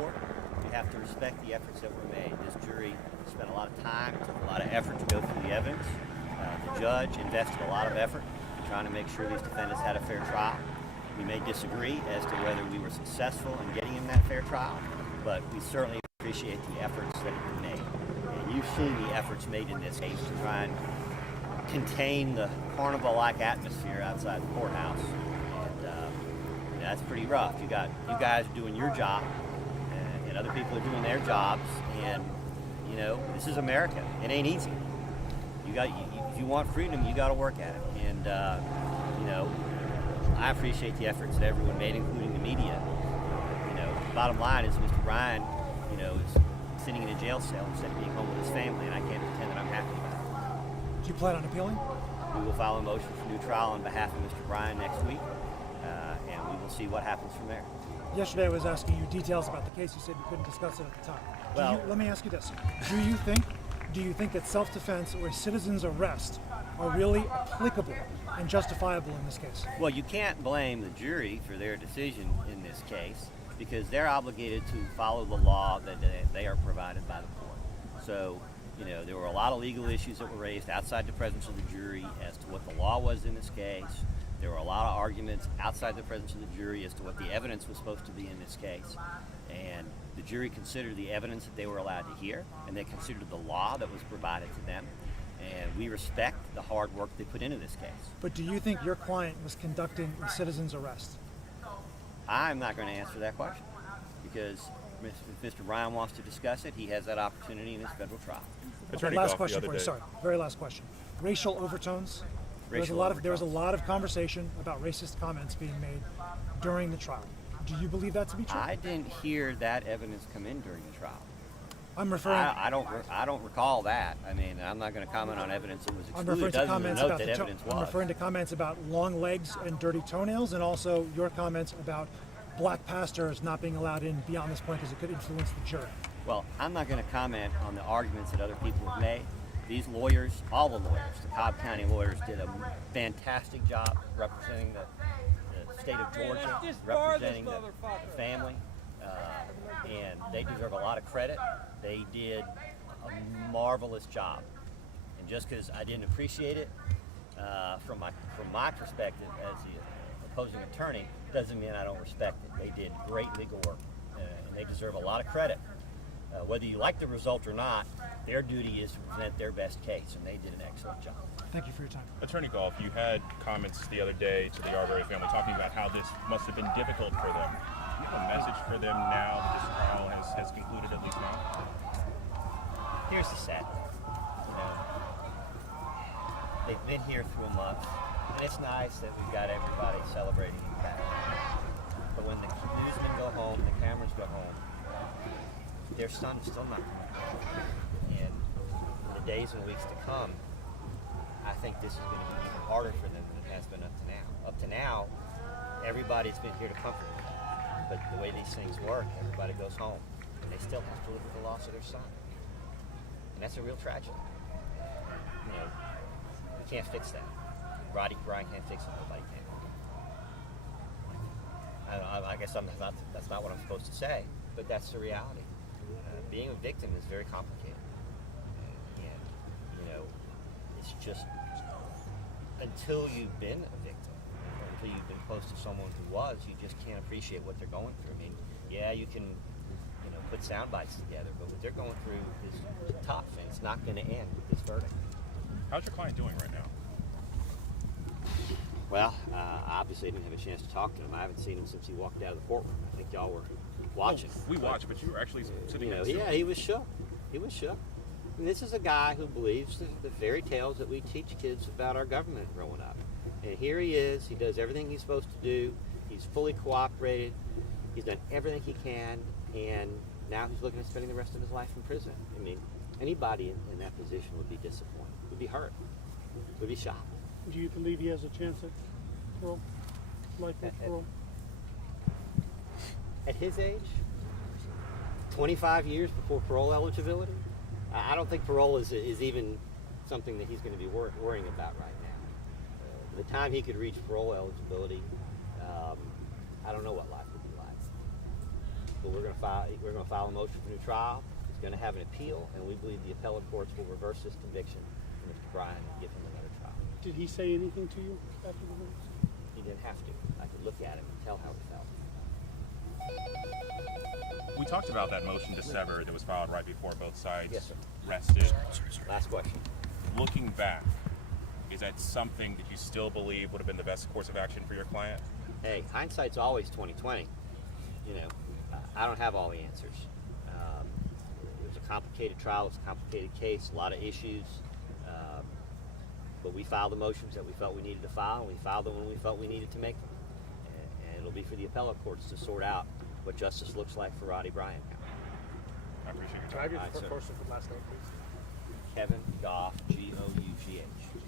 court, we have to respect the efforts that were made. This jury spent a lot of time, took a lot of effort to go through the evidence. The judge invested a lot of effort trying to make sure these defendants had a fair trial. We may disagree as to whether we were successful in getting him that fair trial, but we certainly appreciate the efforts that have been made. And you've seen the efforts made in this case to try and contain the carnival-like atmosphere outside the courthouse. And that's pretty rough. You guys doing your job, and other people are doing their jobs, and you know, this is America. It ain't easy. If you want freedom, you got to work at it. And you know, I appreciate the efforts that everyone made, including the media. You know, the bottom line is Mr. Bryan, you know, is sitting in a jail cell instead of being home with his family, and I can't pretend that I'm happy about it. Do you plan on appealing? We will file a motion for new trial on behalf of Mr. Bryan next week, and we will see what happens from there. Yesterday I was asking you details about the case. You said you couldn't discuss it at the time. Well, let me ask you this. Do you think that self-defense or a citizen's arrest are really applicable and justifiable in this case? Well, you can't blame the jury for their decision in this case because they're obligated to follow the law that they are provided by the court. So, you know, there were a lot of legal issues that were raised outside the presence of the jury as to what the law was in this case. There were a lot of arguments outside the presence of the jury as to what the evidence was supposed to be in this case. And the jury considered the evidence that they were allowed to hear, and they considered the law that was provided to them. And we respect the hard work they put into this case. But do you think your client was conducting a citizen's arrest? I'm not going to answer that question because if Mr. Bryan wants to discuss it, he has that opportunity in his federal trial. Okay, last question for you. Sorry, very last question. Racial overtones. There was a lot of conversation about racist comments being made during the trial. Do you believe that to be true? I didn't hear that evidence come in during the trial. I'm referring. I don't recall that. I mean, I'm not going to comment on evidence that was excluded. I'm referring to comments about I'm referring to comments about long legs and dirty toenails, and also your comments about black pastors not being allowed in beyond this point because it could influence the jury. Well, I'm not going to comment on the arguments that other people have made. These lawyers, all the lawyers, the Cobb County lawyers, did a fantastic job representing the state of Georgia, representing the family, and they deserve a lot of credit. They did a marvelous job, and just because I didn't appreciate it from my perspective as the opposing attorney, doesn't mean I don't respect it. They did great legal work, and they deserve a lot of credit. Whether you like the result or not, their duty is to present their best case, and they did an excellent job. Thank you for your time. Attorney Gough, you had comments the other day to the Arbery family talking about how this must have been difficult for them. Do you have a message for them now that this trial has concluded, at least now? Here's the sad thing. You know, they've been here through a month, and it's nice that we've got everybody celebrating back. But when the newsmen go home, the cameras go home, their son is still not coming home. And in the days and weeks to come, I think this is going to be even harder for them than it has been up to now. Up to now, everybody's been here to comfort them. But the way these things work, everybody goes home, and they still have to live with the loss of their son. And that's a real tragedy. You know, we can't fix that. Roddy Bryan can't fix it, nobody can. I guess that's not what I'm supposed to say, but that's the reality. Being a victim is very complicated. And, you know, it's just until you've been a victim, or until you've been close to someone who was, you just can't appreciate what they're going through. I mean, yeah, you can, you know, put sound bites together, but what they're going through is tough, and it's not going to end with this verdict. How's your client doing right now? Well, obviously I didn't have a chance to talk to him. I haven't seen him since he walked out of the courtroom. I think y'all were watching. We watched, but you were actually sitting you know, next to him. Yeah, he was shook. He was shook. And this is a guy who believes the fairy tales that we teach kids about our government growing up. And here he is. He does everything he's supposed to do. He's fully cooperated. He's done everything he can. And now he's looking at spending the rest of his life in prison. I mean, anybody in that position would be disappointed, would be hurt, would be shocked. Do you believe he has a chance at parole? Life with parole? At his age, 25 years before parole eligibility, I don't think parole is even something that he's going to be worrying about right now. By the time he could reach parole eligibility, I don't know what life would be like. but we're going to file a motion for new trial. It's going to have an appeal, and we believe the appellate courts will reverse this conviction for Mr. Bryan and give him another trial. Did he say anything to you after the verdict? He didn't have to. I could look at him and tell how he felt. We talked about that motion to sever that was filed right before both sides Yes, sir. rested. Last question. Looking back, is that something that you still believe would have been the best course of action for your client? Hey, hindsight's always 20/20. You know, I don't have all the answers. It was a complicated trial. It was a complicated case. A lot of issues. But we filed the motions that we felt we needed to file, and we filed them when we felt we needed to make them. And it'll be for the appellate courts to sort out what justice looks like for Roddie Bryan. I appreciate your time. Can I have your All right, sir. first and last name, please? Kevin Gough, Gough.